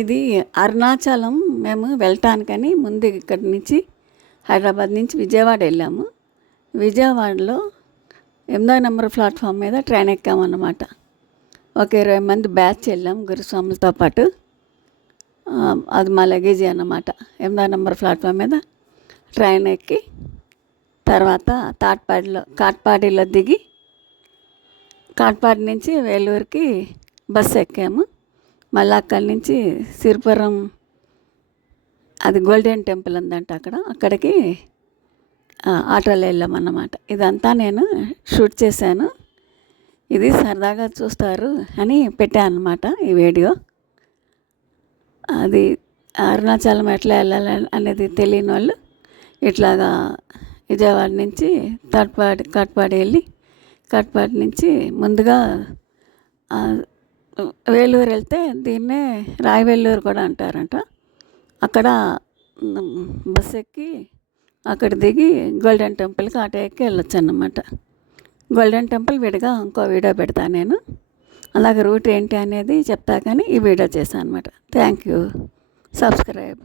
ఇది అరుణాచలం మేము వెళ్ళటానికని ముందు ఇక్కడి నుంచి హైదరాబాద్ నుంచి విజయవాడ వెళ్ళాము. విజయవాడలో 8వ నెంబర్ ప్లాట్ఫామ్ మీద ట్రైన్ ఎక్కామన్నమాట. ఒక 20 మంది బ్యాచ్ వెళ్ళాం గురుస్వాములతో పాటు. అది మా లగేజీ అన్నమాట. 8వ నెంబర్ ప్లాట్ఫామ్ మీద ట్రైన్ ఎక్కి తర్వాత కాట్పాడిలో దిగి కాట్పాడి నుంచి వేలూరుకి బస్సు ఎక్కాము. మళ్ళీ అక్కడి నుంచి సిరిపురం, అది గోల్డెన్ టెంపుల్ ఉందంట అక్కడికి ఆటోలో వెళ్ళామన్నమాట. ఇదంతా నేను షూట్ చేశాను. ఇది సరదాగా చూస్తారు అని పెట్టాను అన్నమాట ఈ వీడియో. అది అరుణాచలం ఎట్లా వెళ్ళాలి అనేది తెలియని వాళ్ళు ఇట్లాగా విజయవాడ నుంచి కాట్పాడి వెళ్ళి కాట్పాడి నుంచి ముందుగా వేలూరు వెళ్తే దీన్నే రాయవెల్లూరు కూడా అంటారంట. అక్కడ బస్ ఎక్కి అక్కడ దిగి గోల్డెన్ టెంపుల్కి ఆటో ఎక్కి వెళ్ళొచ్చు అన్నమాట. గోల్డెన్ టెంపుల్ విడిగా ఇంకో వీడియో పెడతాను నేను. అలాగే రూట్ ఏంటి అనేది చెప్తా కానీ ఈ వీడియో చేశాను అనమాట. Thank you. సబ్స్క్రైబ్.